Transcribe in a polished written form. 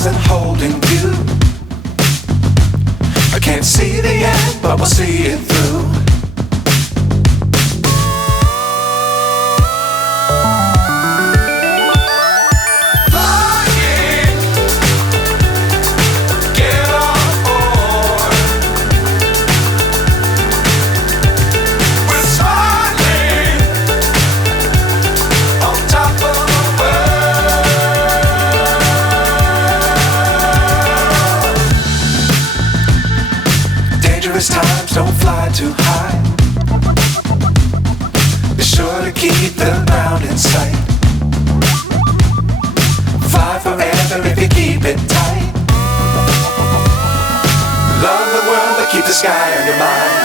stars and holding you. I can't see the end, but we'll see it through. Times don't fly too high. Be sure to keep the ground in sight. Fly forever if you keep it tight. Love the world but keep the sky on your mind.